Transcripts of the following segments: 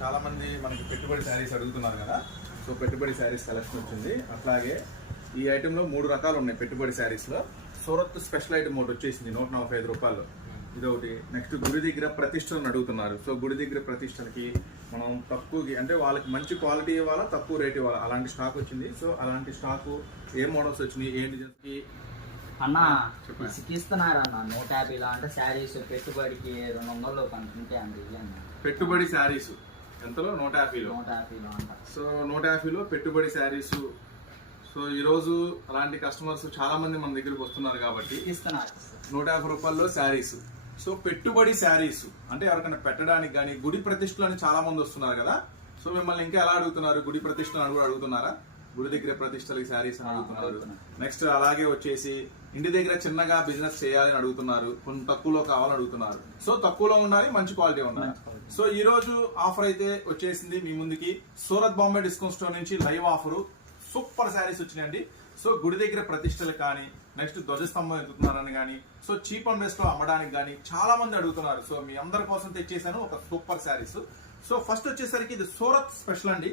చాలా మంది మనకి పెట్టుబడి శారీస్ అడుగుతున్నారు కదా. సో పెట్టుబడి శారీస్ కలెక్షన్ వచ్చింది. అట్లాగే ఈ ఐటెంలో 3 రకాలు ఉన్నాయి పెట్టుబడి శారీస్లో. సూరత్ స్పెషల్ ఐటమ్ ఒకటి వచ్చేసింది 145 రూపాయలు, ఇదొకటి. నెక్స్ట్ గుడి దగ్గర ప్రతిష్టలను అడుగుతున్నారు. సో గుడి దగ్గర ప్రతిష్టలకి మనం తక్కువకి అంటే వాళ్ళకి మంచి క్వాలిటీ ఇవ్వాలా, తక్కువ రేట్ ఇవ్వాలా, అలాంటి స్టాక్ వచ్చింది. సో అలాంటి స్టాకు ఏ మోడల్స్ వచ్చినాయి, ఏ డిజైన్స్కి అన్న ఇస్తున్నారా అన్న 150లో అంటే శారీస్ పెట్టుబడికి 200 కనుకుంటే అండి. పెట్టుబడి శారీస్ ఎంతలో? 150లో. సో 150లో పెట్టుబడి శారీస్. సో ఈరోజు అలాంటి కస్టమర్స్ చాలా మంది మన దగ్గరకు వస్తున్నారు కాబట్టి 150 రూపాయల్లో శారీస్. సో పెట్టుబడి శారీస్ అంటే ఎవరికైనా పెట్టడానికి కానీ, గుడి ప్రతిష్టలు అని చాలా మంది వస్తున్నారు కదా. సో మిమ్మల్ని ఇంకా ఎలా అడుగుతున్నారు? గుడి ప్రతిష్టలు కూడా అడుగుతున్నారా? గుడి దగ్గర ప్రతిష్టలకి శారీస్ అని అడుగుతున్నారు. నెక్స్ట్ అలాగే వచ్చేసి ఇంటి దగ్గర చిన్నగా బిజినెస్ చేయాలని అడుగుతున్నారు, కొంచెం తక్కువలో కావాలని అడుగుతున్నారు. సో తక్కువలో ఉండాలి, మంచి క్వాలిటీ ఉండాలి. సో ఈ రోజు ఆఫర్ అయితే వచ్చేసింది మీ ముందుకి. సూరత్ బాంబే డిస్కౌంట్ స్టోర్ నుంచి లైవ్ ఆఫర్ సూపర్ శారీస్ వచ్చినాయండి. సో గుడి దగ్గర ప్రతిష్టలు కానీ, నెక్స్ట్ ధ్వజస్తంభం ఎత్తుతున్నారని కానీ, సో చీప్ అండ్ బెస్ట్ లో అమ్మడానికి కానీ చాలా మంది అడుగుతున్నారు. సో మీ అందరి కోసం తెచ్చేసాను ఒక సూపర్ శారీస్. సో ఫస్ట్ వచ్చేసరికి ఇది సూరత్ స్పెషల్ అండి.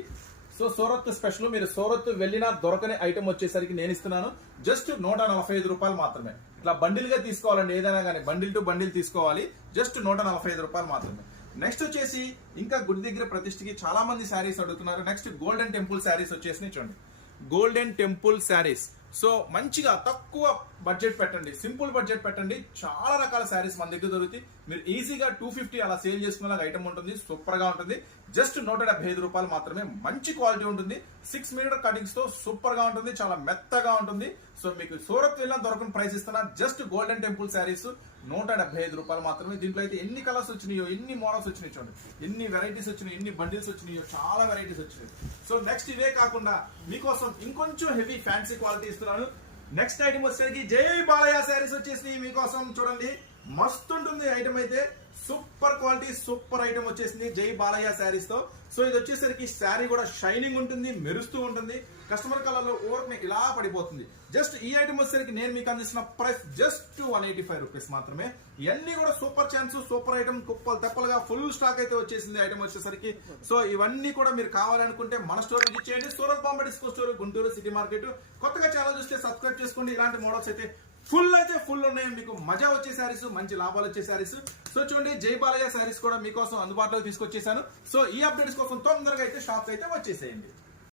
సో సూరత్ స్పెషల్, మీరు సూరత్ వెళ్ళినా దొరకని ఐటమ్ వచ్చేసరికి నేను ఇస్తున్నాను జస్ట్ 145 రూపాయలు మాత్రమే. ఇట్లా బండిల్ గా తీసుకోవాలండి, ఏదైనా కానీ బండిల్ టు బండిల్ తీసుకోవాలి. జస్ట్ 145 రూపాయలు మాత్రమే. నెక్స్ట్ వచ్చేసి ఇంకా గుడి దగ్గర ప్రతిష్టకి చాలా మంది శారీస్ అడుగుతున్నారు. నెక్స్ట్ గోల్డెన్ టెంపుల్ శారీస్ వచ్చేసి చూడండి, గోల్డెన్ టెంపుల్ శారీస్. సో మంచిగా తక్కువ బడ్జెట్ పెట్టండి, సింపుల్ బడ్జెట్ పెట్టండి. చాలా రకాల శారీస్ మన దగ్గర దొరుకుతాయి. మీరు ఈజీగా 250 అలా సేల్ చేసుకునే ఐటమ్ ఉంటుంది, సూపర్ గా ఉంటుంది. జస్ట్ 175 రూపాయలు మాత్రమే. మంచి క్వాలిటీ ఉంటుంది, 6 మీటర్ కటింగ్స్ తో సూపర్ గా ఉంటుంది, చాలా మెత్తగా ఉంటుంది. సో మీకు సూరత్ వెళ్ళినా దొరకని ప్రైస్ ఇస్తున్నా. జస్ట్ గోల్డెన్ టెంపుల్ శారీస్ 175 రూపాయలు మాత్రమే. దీంట్లో అయితే ఎన్ని కలర్స్ వచ్చినాయో, ఎన్ని మోడల్స్ వచ్చినాయి చూడండి, ఎన్ని వెరైటీస్ వచ్చినాయి, ఎన్ని బండిల్స్ వచ్చినాయో, చాలా వెరైటీస్ వచ్చినాయి. సో నెక్స్ట్ ఇవే కాకుండా మీకోసం ఇంకొంచెం హెవీ ఫ్యాన్సీ క్వాలిటీ ఇస్తున్నాను. నెక్స్ట్ ఐటమ్ వచ్చేసరికి జై బాలయ్య శారీస్ వచ్చేసి మీకోసం చూడండి, మస్తు ఉంటుంది ఐటమ్ అయితే. సూపర్ క్వాలిటీ సూపర్ ఐటమ్ వచ్చేసింది జై బాలయ్య శారీస్ తో. సో ఇది వచ్చేసరికి శారీ కూడా షైనింగ్ ఉంటుంది, మెరుస్తూ ఉంటుంది. కస్టమర్ కలర్ లో ఓవర్కి ఇలా పడిపోతుంది. జస్ట్ ఈ ఐటమ్ వచ్చేసరికి నేను మీకు అందిస్తున్న ప్రైస్ జస్ట్ 185 రూపీస్ మాత్రమే. ఇవన్నీ కూడా సూపర్ ఛాన్స్, సూపర్ ఐటమ్, కుప్పలు తెప్పలుగా ఫుల్ స్టాక్ అయితే వచ్చేసింది ఐటమ్ వచ్చేసరికి. సో ఇవన్నీ కూడా మీరు కావాలనుకుంటే మన స్టోర్ విజిట్ చేయండి. Surat Bombay discount store, Guntur city market. కొత్తగా ఛానల్ చూస్తే సబ్స్క్రైబ్ చేసుకోండి. ఇలాంటి మోడల్స్ అయితే ఫుల్ ఉన్నాయి. మీకు మజా వచ్చే శారీస్, మంచి లాభాలు వచ్చే శారీస్. సో చూడండి, జై బాలయ్య శారీస్ కూడా మీకోసం అందుబాటులోకి తీసుకొచ్చేసాను. సో ఈ అప్డేట్స్ కోసం తొందరగా అయితే షాప్ అయితే వచ్చేసేయండి.